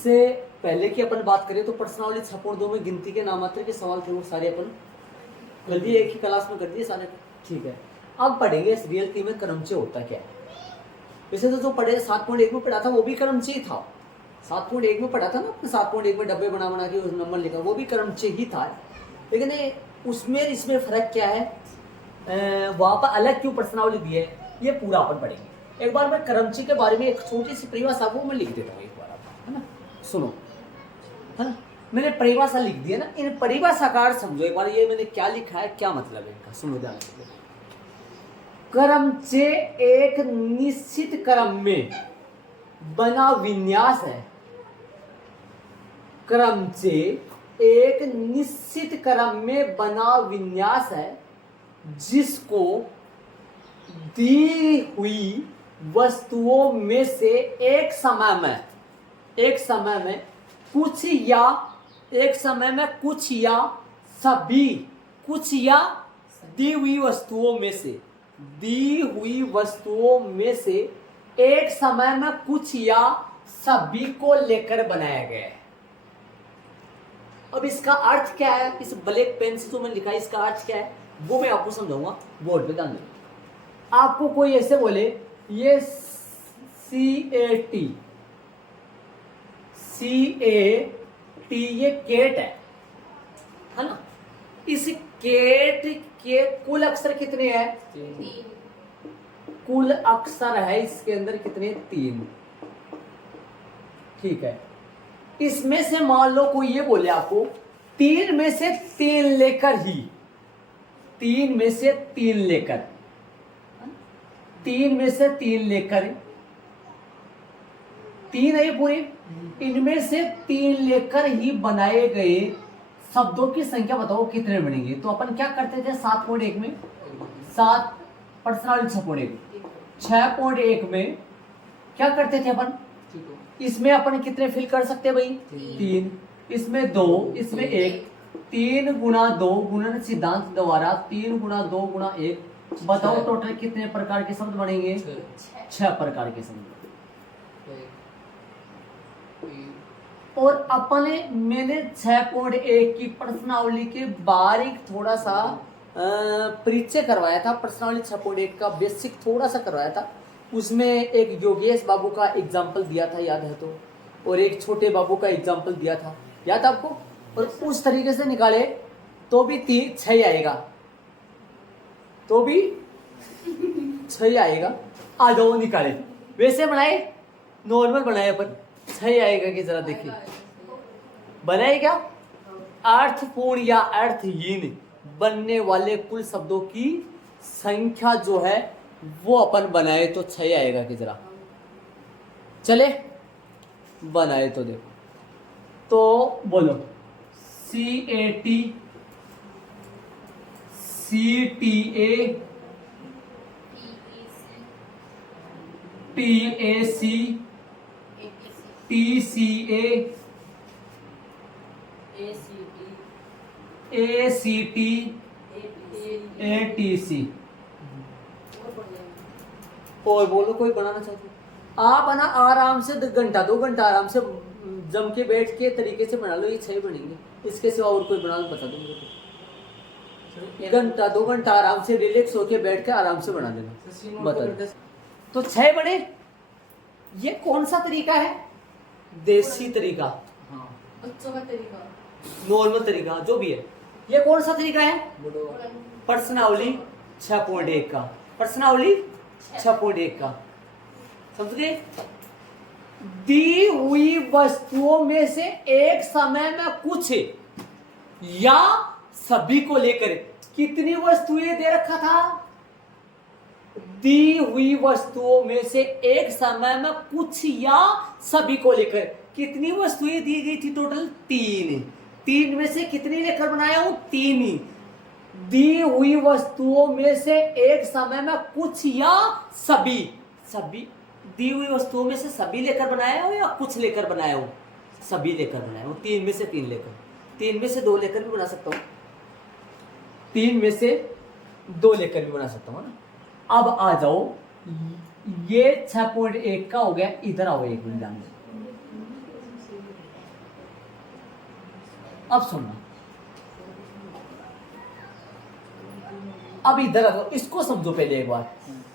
इससे पहले की अपन बात करें तो प्रश्नावली 6.2 में गिनती के नामात्र के सवाल थे वो सारे अपन कर दिए, एक ही क्लास में कर दिए सारे। ठीक है, अब पढ़ेंगे इस रियलिटी में क्रमचय होता क्या है। वैसे तो जो पढ़े 7.1 में पढ़ा था वो भी क्रमचय था, 7.1 में पढ़ा था ना अपने, 7.1 में डब्बे बना बना के उस नंबर लिखा, वो भी क्रमचय ही था। लेकिन उसमें इसमें फर्क क्या है, वहां पर अलग क्यों प्रश्नावली दी है, ये पूरा अपन पढ़ेंगे। एक बार मैं क्रमचय के बारे में एक छोटी सी परिभाषा वो मैं लिख देता हूँ एक बार, है ना, सुनो, है ना। मैंने परिभाषा लिख दी है ना, इन परिभाषा का अर्थ समझो एक बार, ये मैंने क्या लिखा है, क्या मतलब है इनका, सुनो ध्यान से। क्रमचय एक निश्चित क्रम में बना विन्यास है। क्रमचय एक निश्चित क्रम में बना विन्यास है जिसको दी हुई वस्तुओं में से एक समय में कुछ या सभी, कुछ या दी हुई वस्तुओं में से एक समय में कुछ या सभी को लेकर बनाया गया है। अब इसका अर्थ क्या है, इस ब्लैक पेन से जो मैंने लिखा है इसका अर्थ क्या है वो मैं आपको समझाऊंगा, बोर्ड पे ध्यान दें। आपको कोई ऐसे बोले ये CAT ये केट है ना, इस केट के कुल अक्षर कितने हैं, 3। कुल अक्षर है इसके अंदर कितने, 3। ठीक है, इसमें से मान लो कोई ये बोले आपको 3 में से 3 लेकर 3 में से 3 है ये पूरी, इनमें से 3 लेकर ही बनाए गए शब्दों की संख्या बताओ कितने बनेंगे। तो अपन क्या करते थे 7.1 में, 7 प्रश्नावली 6.1 में क्या करते थे अपन, इसमें अपन कितने फिल कर सकते हैं भाई, 3, इसमें 2, इसमें 1, 3 गुणा 2 गुणन सिद्धांत द्वारा 3 गुणा 2 गुणा 1, बताओ टोटल कितने प्रकार के शब्द बनेंगे, 6 प्रकार के शब्द। और अपने मैंने 6.1 की प्रश्नावली के बारीक थोड़ा सा परिचय करवाया था, प्रश्नावली 6.1 का बेसिक थोड़ा सा करवाया था। उसमें एक योगेश बाबू का एग्जाम्पल दिया था, याद है तो, और एक छोटे बाबू का एग्जाम्पल दिया था, याद आपको, और उस तरीके से निकाले तो भी 6 आएगा, तो भी 6 आएगा। आ जाओ निकाले, वैसे बनाए नॉर्मल बनाए अपन, 6 आएगा कि जरा देखिए बनाए क्या, अर्थपूर्ण या अर्थहीन बनने वाले कुल शब्दों की संख्या जो है वो अपन बनाए तो 6 आएगा कि जरा चले, बनाए तो देखो, तो बोलो CAT CTA TAC TCA ACT ATC। और बोलो कोई बनाना चाहते आप, है ना, आराम से 2 घंटा आराम से जम के बैठ के तरीके से बना लो, ये 6 बनेंगे, इसके सिवा और कोई बनाना बता दो मेरे को, 2 घंटा आराम से रिलैक्स होके बैठ के आराम से बना देना, बता दो। तो 6 बने, ये कौन सा तरीका है, देसी तरीका, बच्चों का तरीका, नॉर्मल तरीका, जो भी है, ये कौन सा तरीका है, प्रश्नावली 6.1 का, प्रश्नावली 6.1 का, समझ गए। दी हुई वस्तुओं में से एक समय में कुछ या सभी को लेकर, कितनी वस्तुएं दे रखा था, दी हुई वस्तुओं में से एक समय में कुछ या सभी को लेकर कितनी वस्तुएं दी गई थी, टोटल 3 में से कितनी लेकर बनाया हूं, 3। दी हुई वस्तुओं में से एक समय में कुछ या सभी दी हुई वस्तुओं में से सभी लेकर बनाया हो या कुछ लेकर बनाया हो, सभी लेकर बनाया हो, 3 में से 3 लेकर, 3 में से 2 लेकर भी बना सकता हूँ, 3 में से 2 लेकर भी बना सकता हूँ ना। अब आ जाओ, ये 6.1 का हो गया, इधर आओ एक मिनट ध्यान, अब सुनना, अब इधर आ जाओ, इसको समझो पहले एक बार,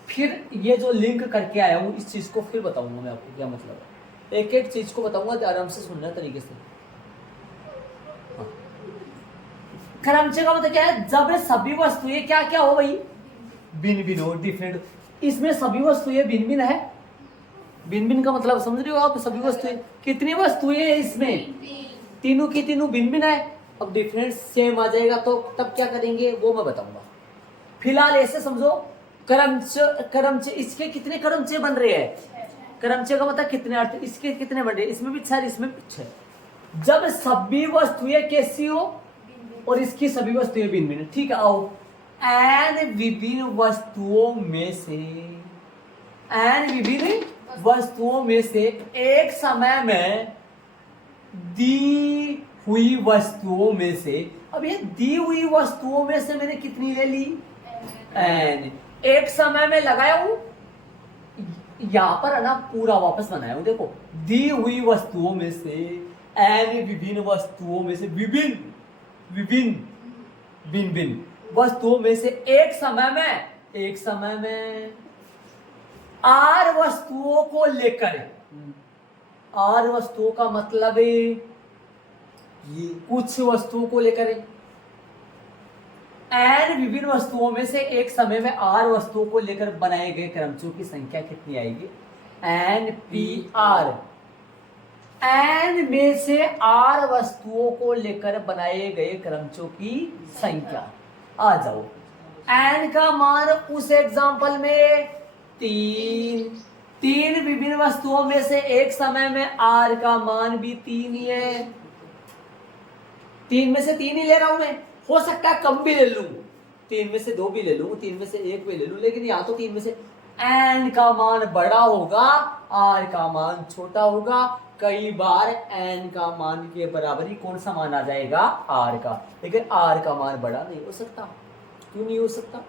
फिर ये जो लिंक करके आया हूँ इस चीज को फिर बताऊंगा मैं आपको क्या मतलब है। एक एक चीज को बताऊंगा, आराम से सुनना तरीके से। हाँ। क्रमचय का मतलब क्या है? जब सभी वस्तुएं क्या क्या हो भाई, भिन्न भिन्न हो, डिफरेंट। इसमें सभी वस्तुएं भिन्न भिन्न है। भिन्न भिन्न का मतलब समझ रहे हो आप? सभी वस्तुएं, कितनी वस्तुएं है इसमें? तीनों की तीनों भिन्न भिन्न है। अब डिफरेंस सेम आ जाएगा तो तब क्या करेंगे वो मैं बताऊंगा। फिलहाल ऐसे समझो, क्रमचय, इसके कितने क्रमचय बन रहे हैं? क्रमचय का मतलब कितने अर्थ, इसके कितने बन रहे हैं? इसमें भी 6, इसमें भी 6। जब सभी वस्तुएं कैसी हो और इसकी सभी वस्तुएं भिन्न भिन्न, ठीक है। आओ, एन विभिन्न वस्तुओं में से, एन विभिन्न वस्तुओं में से एक समय में दी हुई वस्तुओं में से, अब ये दी हुई वस्तुओं में से मैंने कितनी ले ली? एन। एक समय में लगाया हूं, यहां पर है ना पूरा वापस बनाया हूं। देखो, दी हुई वस्तुओं में से एन विभिन्न वस्तुओं में से, विभिन्न विभिन्न भिन्न भिन्न वस्तुओं में से एक समय में आर वस्तुओं को लेकर, आर वस्तुओं का मतलब ये कुछ वस्तुओं को लेकर, एन विभिन्न वस्तुओं में से एक समय में आर वस्तुओं को लेकर बनाए गए क्रमचयों की संख्या कितनी आएगी? N P R. एन में से आर वस्तुओं को लेकर बनाए गए क्रमचयों की संख्या। आ जाओ, एन का मान उस एग्जांपल में 3 विभिन्न वस्तुओं में से एक समय में आर का मान भी 3 ही है। 3 में से 3 ही ले रहा हूं मैं, हो सकता है कम भी ले लूं, 3 में से 2 भी ले लूं, 3 में से 1 भी ले लूं, लेकिन यहां तो 3 में से एन का मान बड़ा होगा, आर का मान छोटा होगा। कई बार एन का मान के बराबर ही कौन सा मान आ जाएगा? आर का। लेकिन आर का मान बड़ा नहीं हो सकता। क्यों नहीं हो सकता?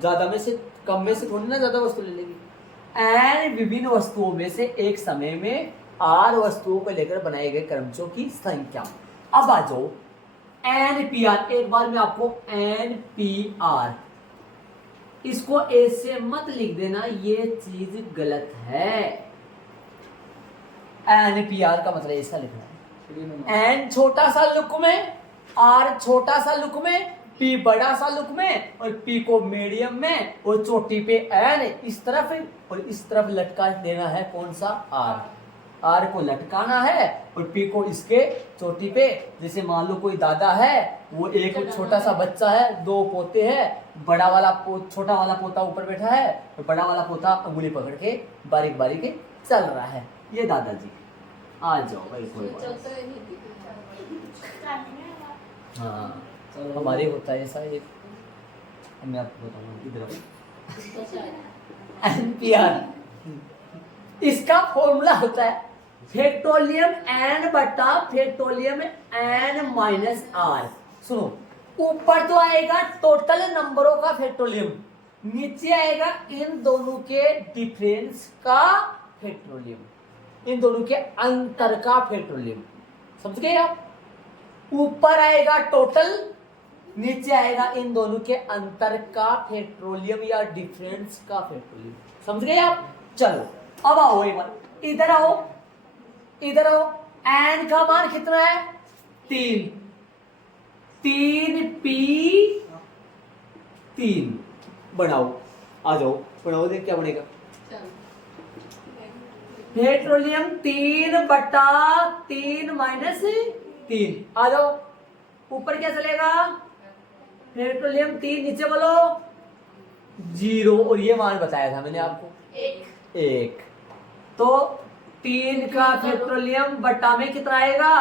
ज्यादा में से, कम में से थोड़ी ना ज्यादा वस्तु ले लेगी। एन विभिन्न वस्तुओं में से एक समय में आर वस्तुओं को लेकर बनाए गए क्रमचयों की संख्या। अब आ जाओ एन पी आर। एक बार मैं आपको एन पी आर, इसको ऐसे मत लिख देना, ये चीज गलत है। एन पी आर का मतलब ऐसा लिखना है, एन छोटा सा लुक में, आर छोटा सा लुक में, पी बड़ा सा लुक में, और पी को मीडियम में, और चोटी पे एन इस तरफ और इस तरफ लटका देना है। कौन सा? आर। आर को लटकाना है और पी को इसके चोटी पे। जैसे मान लो कोई दादा है, वो एक छोटा सा बच्चा है, 2 पोते हैं, बड़ा वाला छोटा वाला पोता ऊपर बैठा है और बड़ा वाला पोता अंगुली पकड़ के बारीक बारीक चल रहा है। ये दादाजी। आ जाओ भाई, कोई बात। हाँ, हमारे होता है ऐसा एक, मैं आपको बताऊंगा इधर। एनपीआर, इसका फॉर्मूला होता है फैक्टोरियम एन बटा फैक्टोरियम एन माइनस आर। सुनो, ऊपर तो आएगा टोटल नंबरों का फैक्टोरियम, नीचे आएगा इन दोनों के डिफरेंस का फैक्टोरियम, इन दोनों के अंतर का फैक्टोरियम। समझ गए आप? ऊपर आएगा टोटल, नीचे आएगा इन दोनों के अंतर का फैक्टोरियम या डिफरेंस का फैक्टोरियम। समझ गए आप? चलो अब आओ, एक बार इधर आओ, इधर आओ। एन का मान कितना है? 3 पी 3 बढ़ाओ, आ जाओ बढ़ाओ, देख क्या बनेगा। पेट्रोलियम 3 बटा 3 माइनस 3। आ जाओ, ऊपर क्या चलेगा? पेट्रोलियम 3, नीचे बोलो 0, और ये मान बताया था मैंने आपको 1। तो 3 का पेट्रोलियम बटा में कितना आएगा?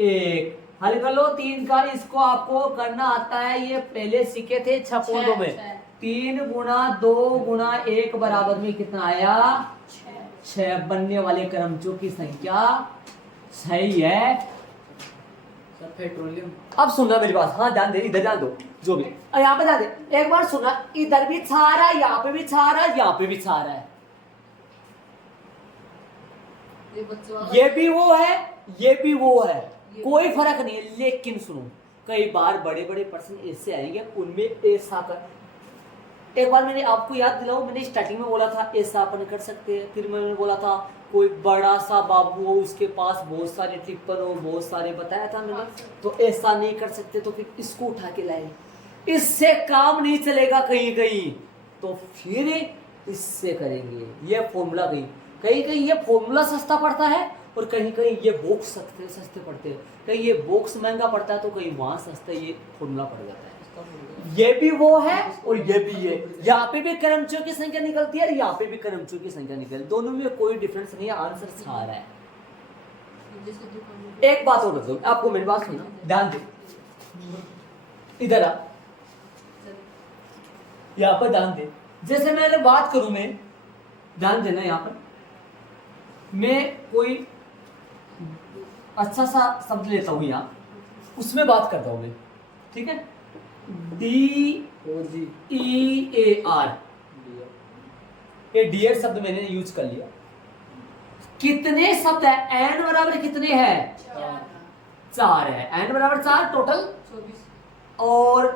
1। हल कर लो 3 का। इसको आपको करना आता है, ये पहले सीखे थे 6 पॉइंटों में। 3 गुना 2 गुना 1 बराबर में कितना आया? 6। बनने वाले क्रमचयों की संख्या सही है पेट्रोलियम। अब सुनना मेरी बात, हाँ ध्यान दे, इधर ध्यान दो, जो भी यहाँ पे ध्यान दे। एक बार सुना, इधर भी छा रहा है, यहाँ पे भी छा रहा है, यहाँ पे भी छा रहा है। ये भी वो है, ये भी वो है। कोई फर्क नहीं है। लेकिन सुनो, कई बार बड़े बड़े प्रश्न ऐसे आएंगे, उनमें ऐसा कर, एक बार मैंने आपको याद दिलाऊं, मैंने स्टार्टिंग में बोला था ऐसा अपन कर सकते हैं, फिर मैंने बोला था कोई बड़ा सा बाबू हो, उसके पास बहुत सारे टिप्पण हो, बहुत सारे बताया था मैंने, तो ऐसा नहीं कर सकते, तो फिर इसको उठा के लाए, इससे काम नहीं चलेगा कहीं कहीं, तो फिर इससे करेंगे। ये फॉर्मूला कहीं कहीं कहीं ये फॉर्मूला सस्ता पड़ता है, और कहीं कहीं ये बॉक्स सस्ते पड़ते हैं, कहीं ये बॉक्स महंगा पड़ता है, तो कहीं वहां सस्ता ये फॉर्मूला पड़ जाता है। ये भी वो है और ये भी है, यहाँ पे भी क्रमचों की संख्या निकलती है और यहाँ पे भी क्रमचों की संख्या निकलती है, दोनों में कोई डिफरेंस नहीं है, आंसर सारा है। एक बात और बताओ आपको, मेरी बात सुनना ध्यान दे, इधर आ, यहाँ पर ध्यान दे, जैसे मैंने बात करूं, मैं ध्यान देना, यहाँ पर मैं कोई अच्छा सा शब्द लेता हूं, यहाँ उसमें बात करता हूं मैं, ठीक है, DEAR, ये डियर शब्द मैंने यूज कर लिया। कितने शब्द है? n बराबर कितने हैं? 4 है, n बराबर 4 टोटल 24, और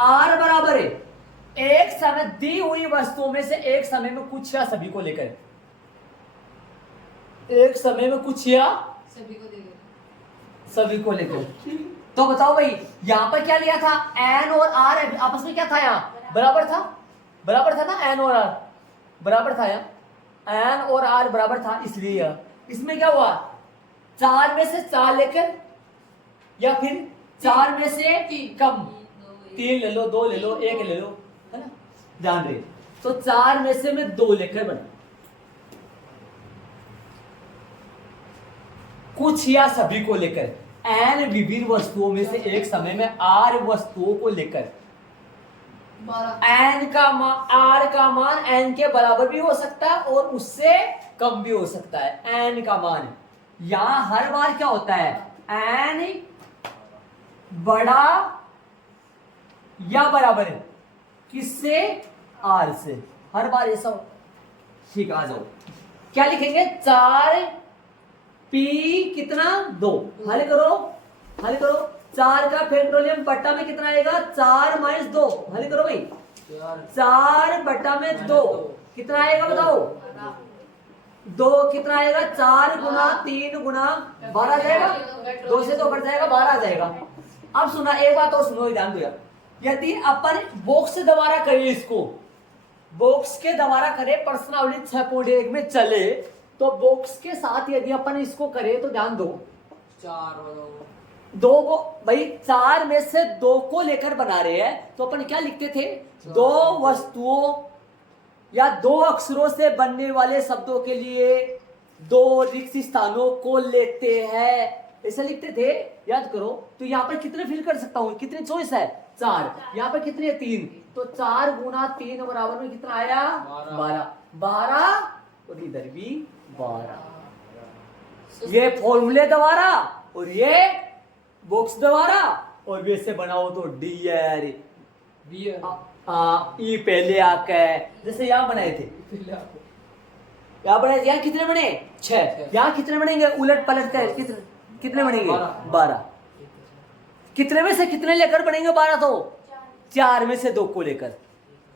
r बराबर है एक समय दी हुई वस्तुओं में से एक समय में कुछ या सभी को लेकर, एक समय में कुछ या सभी को लेकर। तो बताओ भाई, यहां पर क्या लिया था? n और r आपस में क्या था? यहाँ बराबर था, बराबर था ना, n और r बराबर था, यहाँ n और r बराबर था, इसलिए इसमें क्या हुआ? 4 में से 4 लेकर, या फिर 4 में से कम, 3 ले लो, 2 ले लो, 1 ले लो, है ना, ध्यान रहे, तो 4 में से मैं 2 लेकर बना, कुछ या सभी को लेकर, n विभिन्न वस्तुओं में से एक समय में r वस्तुओं को लेकर, n का मान, r का मान n के बराबर भी हो सकता है और उससे कम भी हो सकता है, n का मान। यहां हर बार क्या होता है? n बड़ा या बराबर है किससे? r से, हर बार ऐसा। ठीक, आ जाओ, क्या लिखेंगे? 4 p कितना? 2, हल करो, हल करो, 4 का फैक्टोरियल बट्टा में कितना आएगा? 4 माइनस 2, हल करो भाई, 4 बट्टा में 2 कितना आएगा बताओ? 2 कितना आएगा? 4 गुना 3 गुना 12 जाएगा, 2 से 2 कट जाएगा, 12 आ जाएगा। अब सुना, एक बात और सुनो, ध्यान दो यार, यदि अपन बॉक्स से दोबारा करें, इसको बॉक्स के दोबारा करें, प्रश्नावली 6.1 में चले, तो बॉक्स के साथ यदि अपन इसको करें तो ध्यान दो, 2 को भाई 4 में से 2 को लेकर बना रहे हैं, तो अपन क्या लिखते थे? 2 वस्तुओं या 2 अक्षरों से बनने वाले शब्दों के लिए 2 रिक्त स्थानों को लेते हैं, ऐसा लिखते थे, याद करो। तो यहाँ पर कितने फिल कर सकता हूं? कितने चॉइस है? 4, यहाँ पर कितने है? 3, तो 4 गुना 3 बराबर में कितना आया? 12, और इधर भी 12। ये फॉर्मूले द्वारा और ये बॉक्स द्वारा, और वैसे बनाओ तो डियर ई पहले आके, जैसे यहाँ बनाए थे, यहाँ बनाए थे, यहाँ कितने बने? 6, यहाँ कितने बनेंगे? उलट पलट कर कितने बनेंगे? 12। कितने में से कितने लेकर बनेंगे 12? तो 4 में से 2 को लेकर,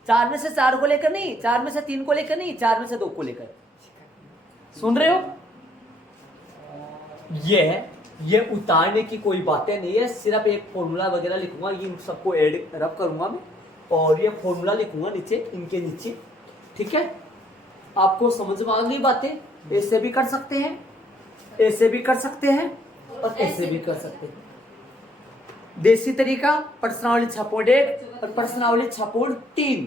4 में से 4 को लेकर नहीं, 4 में से 3 को लेकर नहीं, 4 में से 2 को लेकर। सुन रहे हो? ये है, ये उतारने की कोई बातें नहीं है, सिर्फ एक फॉर्मूला वगैरह लिखूंगा, ये सबको ऐड रब करूंगा मैं, और ये फॉर्मूला लिखूंगा नीचे, इनके नीचे, ठीक है? आपको समझ में आ गई बातें? ऐसे भी कर सकते हैं, ऐसे भी कर सकते हैं, और ऐसे भी कर सकते हैं। देसी तरीका प्रश्नावली 6.1 और प्रश्नावली 6.3,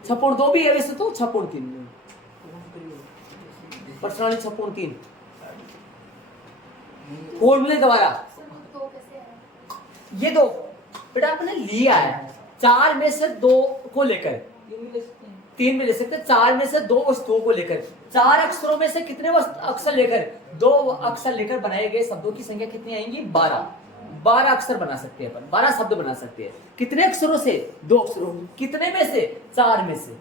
6.2 भी है वैसे तो, 6.3 प्रश्नावली 6.3 फॉर्मूले द्वारा। ये 2 बेटा आपने लिया है, 4 में से 2 को लेकर, 3 में ले सकते, 4 में से 2 वस्तुओं को लेकर, 4 अक्षरों में से कितने अक्षर लेकर? 2 अक्षर लेकर बनाए गए शब्दों की संख्या कितनी आएंगी? 12 अक्षर बना सकते हैं अपन, 12 शब्द बना सकते हैं। कितने अक्षरों से? 2 अक्षरों। कितने में से? 4 में से।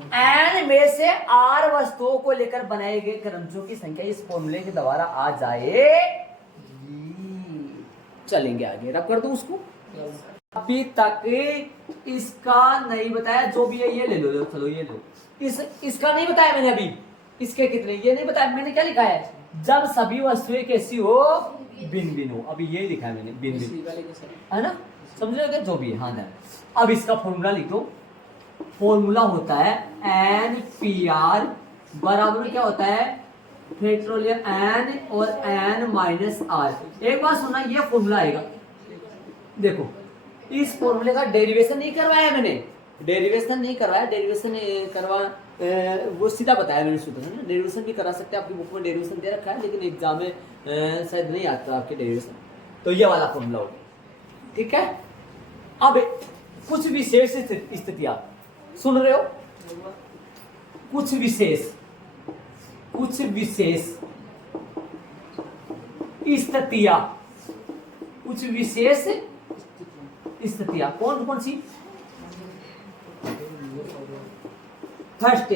एन में से आर वस्तुओं को लेकर बनाए गए क्रमचों की संख्या इस फॉर्मूले के द्वारा आ जाएगी। चलेंगे आगे, रब कर दो उसको। अभी तक इसका नहीं बताया, जो भी है ये ले लो, चलो ये लो। इसका नहीं बताया मैंने अभी, इसके कितने ये नहीं बताया। मैंने क्या लिखा है, जब सभी वस्तुएं कैसी हो, भिन्न भिन्न हो। अभी ये लिखा है मैंने, भिन्न भिन्न, है ना, समझ रहे हो, जो भी है। हाँ ध्यान। अब इसका फॉर्मूला लिख दो। फॉर्मूला होता है NPR बराबर क्या होता है, पेट्रोलियम N और N माइनस R। एक बात सुनना, ये फॉर्मूला आएगा। देखो इस फॉर्मूले का डेरिवेशन नहीं करवाया मैंने, डेरिवेशन नहीं करवाया, डेरिवेशन करवा वो सीधा बताया मैंने सूत्र, है ना। डेरिवेशन भी करा सकते हैं, आपकी बुक में डेरिवेशन दे रखा है, लेकिन एग्जाम में शायद नहीं आता आपके डेरिवेशन। तो ये वाला फॉर्मूला होगा, ठीक है। अब कुछ विशेष स्थितियां सुन रहे हो, कुछ विशेष स्थितियां, कुछ विशेष स्थितियां कौन कौन सी। फर्स्ट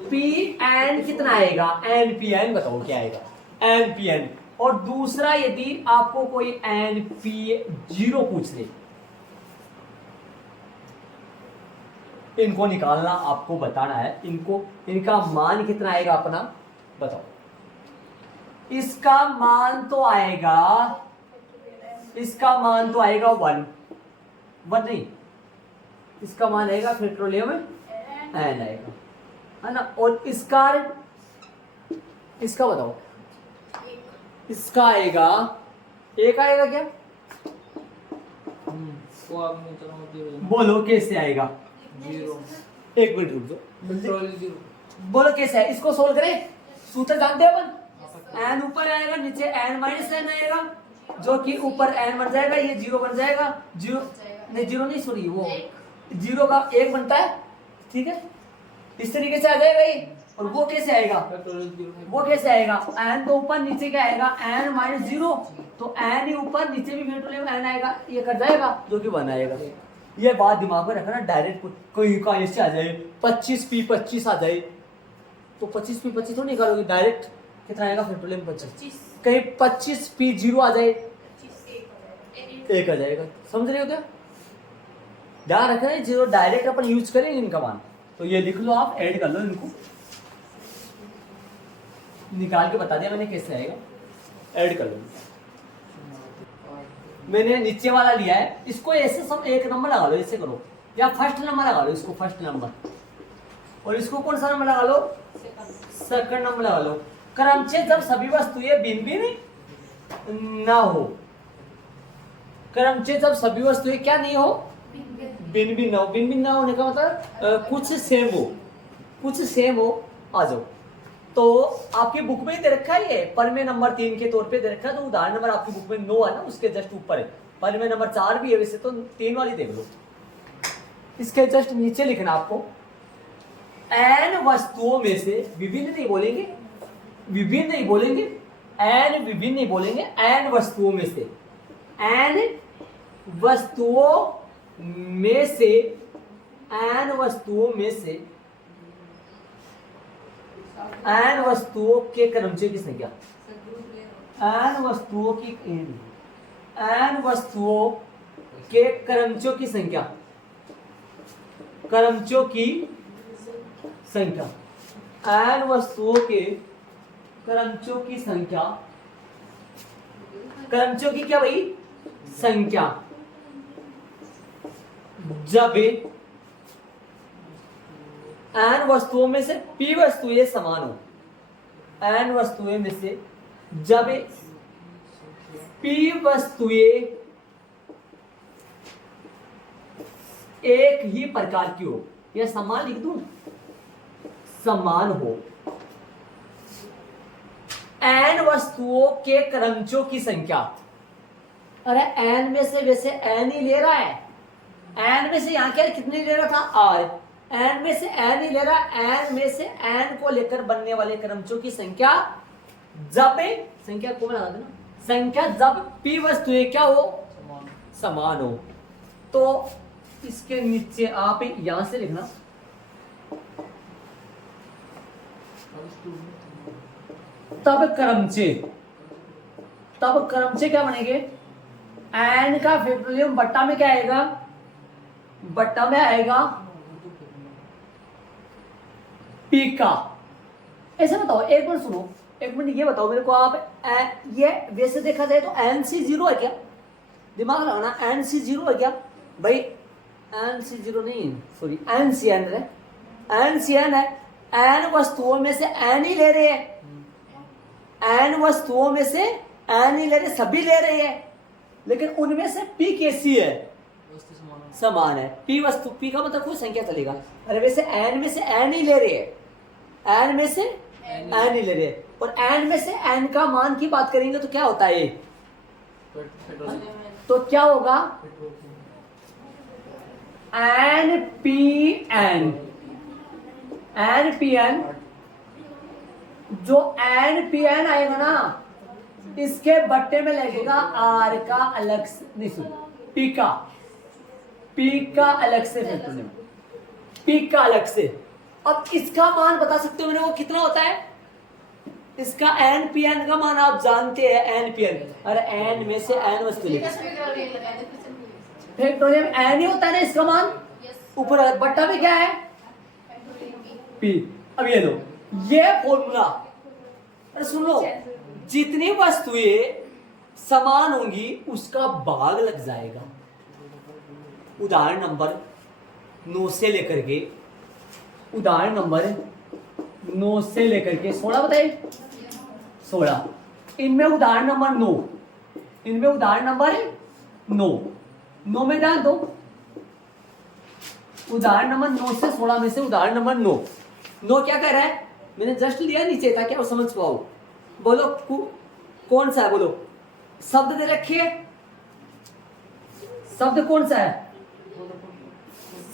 NPN कितना आएगा, NPN बताओ क्या आएगा, NPN। और दूसरा यदि आपको कोई NP0 पूछ ले, इनको निकालना आपको बताना है, इनका मान कितना आएगा अपना बताओ। इसका मान तो आएगा 1 नहीं, इसका मान आएगा पेट्रोलियम N आएगा, है ना। और इसका बताओ, इसका आएगा 1 आएगा क्या, बोलो कैसे आएगा। 0 एक मिनट रुक जाओ, बोलो कैसे है, इसको सोल्व करें। सूत्र जानते हो अपन, n ऊपर आएगा, नीचे n माइनस n आएगा, जो कि ऊपर n बन जाएगा, ये 0 बन जाएगा। 0 नहीं सॉरी, वो 0 का 1 बनता है, ठीक है। इस तरीके से आ जाएगा ये। और वो कैसे आएगा, n तो ऊपर नीचे क्या आएगा, n माइनस 0, तो n ही ऊपर नीचे भी पेट्रोलियम n आएगा, ये कट जाएगा, जो कि 1 आएगा। ये बात दिमाग में रखना, डायरेक्ट कोई का ऐसे आ जाए 25P25 आ जाए, तो 25P25 तो निकालोगे, डायरेक्ट कितना आएगा पेट्रोलियम 25। कहीं 25P0 आ जाए, 1 आ जाएगा, समझ रहे हो क्या। ध्यान रखना है, जो डायरेक्ट अपन यूज करेंगे इनका मान, तो ये लिख लो आप, ऐड कर लो इनको, निकाल के बता दिया मैंने कैसे आएगा, ऐड कर लो। मैंने नीचे वाला लिया है, इसको ऐसे सब 1 नंबर लगा लो, ऐसे करो, या फर्स्ट नंबर लगा लो, इसको फर्स्ट नंबर, और इसको कौन सा नंबर लगा लो, सेकंड नंबर लगा लो। क्रमचय जब सभी वस्तुएं भिन्न भिन्न ना हो, क्रमचय जब सभी वस्तुएं क्या नहीं हो, भिन्न भिन्न ना हो। भिन्न भिन्न ना होने का मतलब कुछ सेम हो, आ जाओ। तो आपकी बुक में ही दे रखा है, ये परमे नंबर 3 के तौर पे दे रखा है। तो उदाहरण नंबर आपकी बुक में 9 है ना, उसके जस्ट ऊपर है परमे नंबर 4 भी है, वैसे तो 3 वाली देख लो। इसके जस्ट नीचे लिखना आपको, n वस्तुओं में से, विभिन्न नहीं बोलेंगे, n विभिन्न नहीं बोलेंगे, n वस्तुओं में से, n वस्तुओं के क्रमचय की संख्या, n वस्तुओं के क्रमचयों की संख्या, n वस्तुओं के क्रमचयों की संख्या, क्रमचयों की क्या भाई, संख्या, जब n वस्तुओं में से p वस्तुएं समान हो, n वस्तुएं में से जब p वस्तुएं एक ही प्रकार की हो, या समान लिख दूं, समान हो, n वस्तुओं के क्रमचयों की संख्या। अरे n में से वैसे n ही ले रहा है, n में से यहां क्या कितने ले रहा था, r, n में से n ही ले रहा है, n में से n को लेकर बनने वाले क्रमचयों की संख्या, जब संख्या को लगा देना, संख्या जब p वस्तुएं क्या हो, समान हो। तो इसके नीचे आप यहां से लिखना, तब क्रमचे, तब क्रमचे क्या बनेंगे, एन का फैक्टोरियल बट्टा में क्या आएगा, बट्टा में आएगा पी का। ऐसे बताओ, एक मिनट सुनो, एक मिनट ये बताओ मेरे को आप, ये वैसे देखा जाए तो एन सी जीरो है क्या, दिमाग लगाना, एन सी जीरो है क्या भाई, एन सी जीरो नहीं, सॉरी एन सी एन है, एन सी एन है, एन वस्तुओं में से एन ही ले रहे हैं, एन वस्तुओं में से एन ही ले रहे, सभी ले रहे हैं, लेकिन उनमें से पी कैसी है, समान है। पी वस्तु, पी का मतलब कोई संख्या चलेगा, अरे वैसे एन में से एन ही ले रहे हैं, एन में से एन ही ले रहे हैं, और एन में से एन का मान की बात करेंगे तो क्या होता है, तो क्या होगा, N P N, N P N, जो एन पी एन आएगा ना, इसके बट्टे में लगेगा आर का अलग से, नहीं सुन, पी का अलग से फैक्टोरियल, पी का अलग से। अब इसका मान बता सकते हो मेरे को कितना होता है, इसका एन पी एन का मान आप जानते हैं, एन पी एन, अरे एन में से एन वस्तु लिखो, फैक्टोरियल एन ही होता है ना इसका मान, ऊपर बट्टा में क्या है, पी। अब ये लो, ये फॉर्मूला, अरे सुन लो, जितनी वस्तुएं समान होंगी उसका भाग लग जाएगा। उदाहरण नंबर 9 से लेकर के, उदाहरण नंबर 9 से लेकर के 16 बताइए, 16, इनमें उदाहरण नंबर 9, इनमें उदाहरण नंबर 9 में ध्यान दो, उदाहरण नंबर 9 से 16 में से उदाहरण नंबर 9 क्या कह रहा है, मैंने जस्ट लिया नीचे ताकि आप समझ पाओ। बोलो कौन सा है, बोलो, शब्द दे रखिए, शब्द कौन सा है,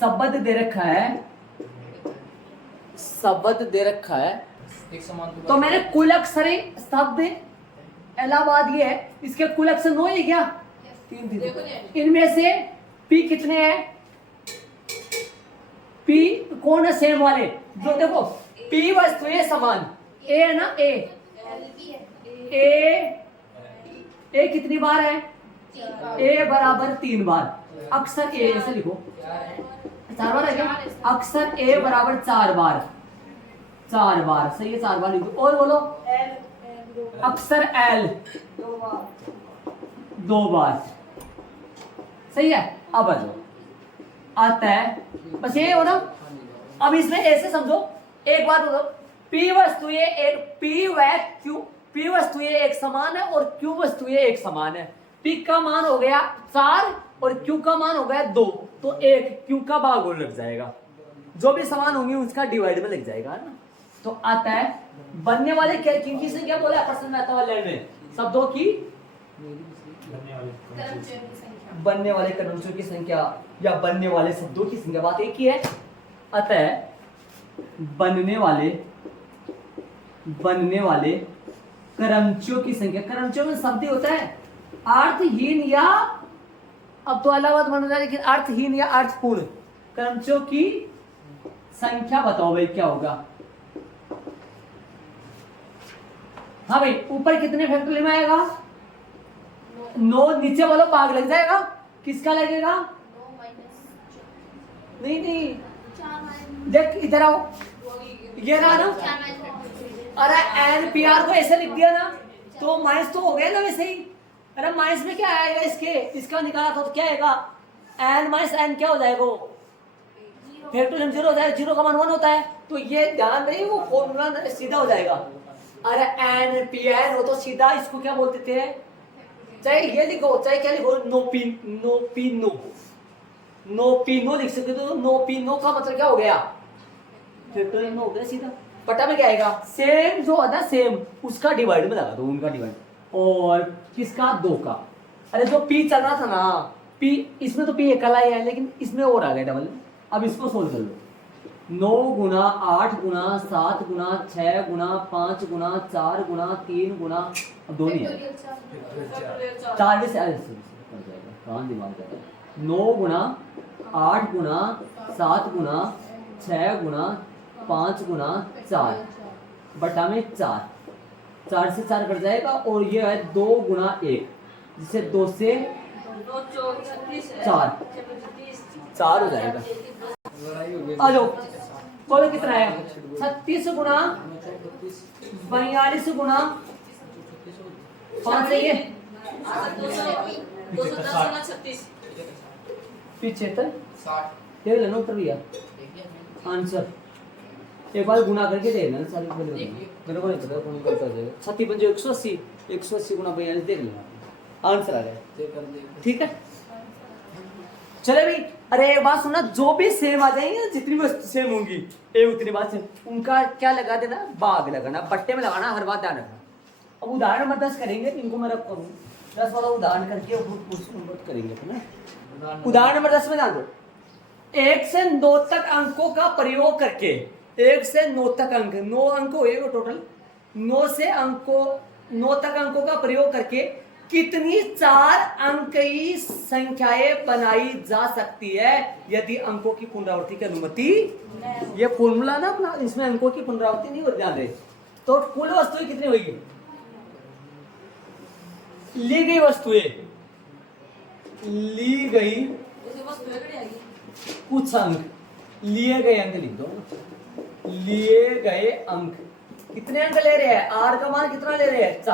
शब्द दे रखा है, शब्द दे रखा है, तो मैंने कुल अक्षर शब्द इलाहाबाद ये है, इसके कुल अक्षर 9 है क्या, 3, इनमें से पी कितने हैं, पी कौन है, सेम वाले, जो देखो पी वस्तुएं समान, ए है ना, ए कितनी बार है, ए बराबर 3 बार, अक्सर ए ऐसे लिखो, 4 बार है क्या, अक्सर ए बराबर 4 बार, 4 बार सही है, 4 बार लिखो। और बोलो अक्सर एल 2 बार सही है। अब आता है बस ये हो ना। अब इसमें ऐसे समझो, एक बात बोलो, पी वस्तुएं एक, पी व क्यू, पी वस्तुएं एक समान है और क्यू वस्तुएं एक समान है। पी का मान हो गया 4 और क्यू का मान हो गया 2, तो एक क्यू का भाग और लग जाएगा, जो भी समान होंगे उसका डिवाइड में लग जाएगा ना। तो आता है बनने वाले क्या, किनकी संख्या बोले प्रश्न में आता है में, शब्दों की, बनने वाले क्रमचों की संख्या या बनने वाले शब्दों की संख्या, बात एक ही है। अतः बनने वाले क्रमचों की संख्या, क्रमचों में शब्द होता है अर्थहीन या, अब तो अलाहाबाद बन रहा है, लेकिन अर्थहीन या अर्थपूर्ण क्रमचों की संख्या बताओ भाई क्या होगा। हाँ भाई, ऊपर कितने फैक्टोरियल में आएगा, 9, नीचे वालों भाग लग जाएगा, किसका लगेगा, नहीं देख इधर आओ, ये रहा ना, अरे एन पी आर को ऐसे लिख दिया ना तो माइनस तो हो गया ना वैसे ही। अरे माइनस में क्या आएगा, इसका निकाला था तो क्या आएगा, एन माइनस एन क्या हो जाएगा, फैक्टोरियल 0 हो जाएगा, 0 का मान 1 होता है, तो ये ध्यान रही वो फॉर्मूला सीधा हो जाएगा। अरे एन पी एन हो तो सीधा इसको क्या बोलते थे, चाहे ये लिखो चाहे क्या लिखो, नो लिख सकते, तो नो का मतलब क्या हो गया, फैक्टोरियल में हो गया सीधा। पटा में क्या आएगा, सेम जो है ना सेम, उसका डिवाइड में लगा दो, उनका डिवाइड, और किसका 2 का। अरे जो पी चल रहा था ना, पी इसमें तो पी अकेला ही है, लेकिन इसमें और आ गया डबल। अब इसको सोल्व कर लो, 9 गुना 8 गुना 7 गुना 6 गुना 5 गुना 4 गुना 3 गुना, अब 2 नहीं है, 4 में से कहाँ दिमाग जाता है, 9 गुना 8 गुना 7 गुना 6 गुना 5 गुना 4 बटा में 4 से 4 कट जाएगा और ये है 2 गुना 1 जिसे 2 से 4 हो जाएगा। आ जाओ बोलो कितना है 36 गुना 42 गुना 5 है ये 210 पीछे तक देख लेना उत्तर भैया आंसर एक बार गुना करके दे देना सारी मेरे को नहीं पता कौन करता जाएगा 36 पंजे 180 गुना 42 देख लेना आंसर आ गया ठीक है। चले भाई अरे एक बात सुनना जो भी सेम आ जाएंगे ना जितनी वस्तु सेम होंगी ए उतनी बात सेम उनका क्या लगा देना भाग लगाना बट्टे में लगाना हर बात ध्यान रखना। अब उदाहरण नंबर 10 करेंगे इनको मैं करूँ 10 वाला उदाहरण करके करेंगे ना। उदाहरण नंबर 10 में ध्यान दो 1 से 9 तक अंकों का प्रयोग करके 1 से 9 तक अंक 9 अंक हुए टोटल 9 तक अंकों का प्रयोग करके कितनी 4 अंकीय संख्याएं बनाई जा सकती है यदि अंकों की पुनरावृत्ति की अनुमति। ये फॉर्मूला ना अपना इसमें अंकों की पुनरावृत्ति नहीं हो ध्यान रहे तो कुल वस्तुएं कितनी होगी ली गई वस्तुएं ली गई कुछ अंक लिए गए अंक लिख दो लिए गए अंक कितने अंक ले रहे हैं आर का मान कितना ले रहे हैं 4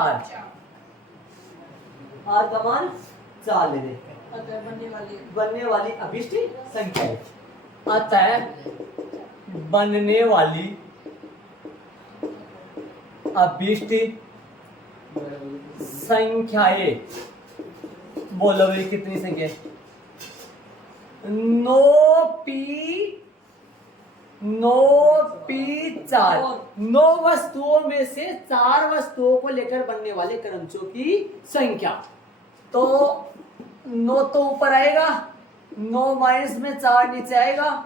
आर का मान 4 ले रहे हैं बनने वाली अभिष्ट संख्या आता है बनने वाली अभिष्ट संख्याएं बोलो भाई कितनी संख्या 9p4 9 वस्तुओं में से 4 वस्तुओं को लेकर बनने वाले क्रमचों की संख्या। तो 9 तो ऊपर आएगा 9 माइनस में 4 नीचे आएगा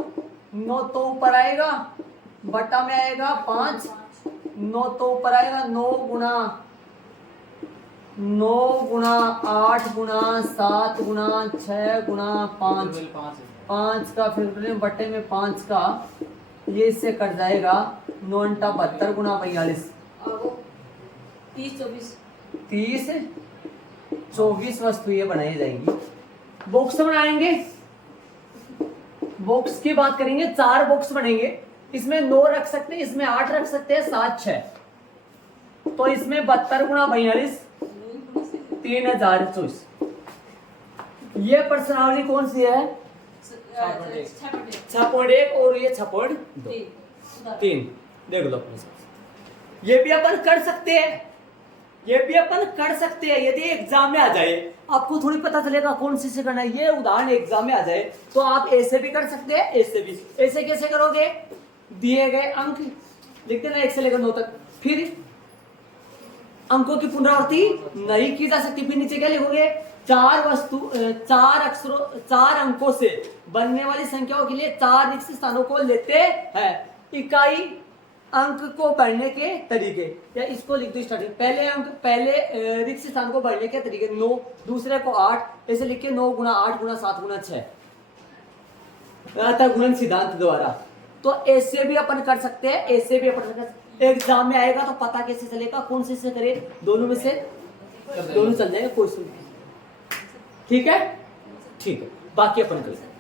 9 तो ऊपर आएगा बटा में आएगा 5 9 तो ऊपर आएगा 9 गुना 8 गुना 7 गुना 6 गुना 5 का फिर बटे में 5 का ये इससे कट जाएगा 9 × 72 गुना 42 30 24 वस्तुएं बनाई जाएंगी। बॉक्स बनाएंगे बॉक्स की बात करेंगे 4 बॉक्स बनेंगे इसमें 9 रख सकते हैं इसमें 8 रख सकते हैं 7 6 तो इसमें 72 गुना 42 3024। ये प्रश्नावली कौन सी है 6.1 और ये 6.2 3 देख लो अपने साथ। ये भी अपन कर सकते हैं यदि एग्जाम में आ जाए आपको थोड़ी पता चलेगा कौन सी से करना है। ये उदाहरण एग्जाम में आ जाए तो आप ऐसे भी कर सकते हैं ऐसे भी। ऐसे कैसे करोगे दिए गए अंक लिख देना 1 से लेकर 9 तक फिर अंकों की पुनरावृत्ति नहीं की जा सकती फिर नीचे क्या लिखोगे 4 अंकों से बनने वाली संख्याओं के लिए 4 रिक्त स्थानों को लेते हैं। इकाई अंक को बढ़ने के तरीके या इसको लिख दो स्टार्टिंग पहले रिक्त स्थान को बढ़ने के तरीके 9 दूसरे को 8 ऐसे लिख के 9 गुना 8 गुना 7 गुना 6 गुणन सिद्धांत द्वारा। तो ऐसे भी अपन कर सकते हैं ऐसे भी अपन कर सकते। एग्जाम में आएगा तो पता कैसे चलेगा कौन से करे दोनों में से दोनों चल जाएगा कोई ठीक है बाकी अपन करें।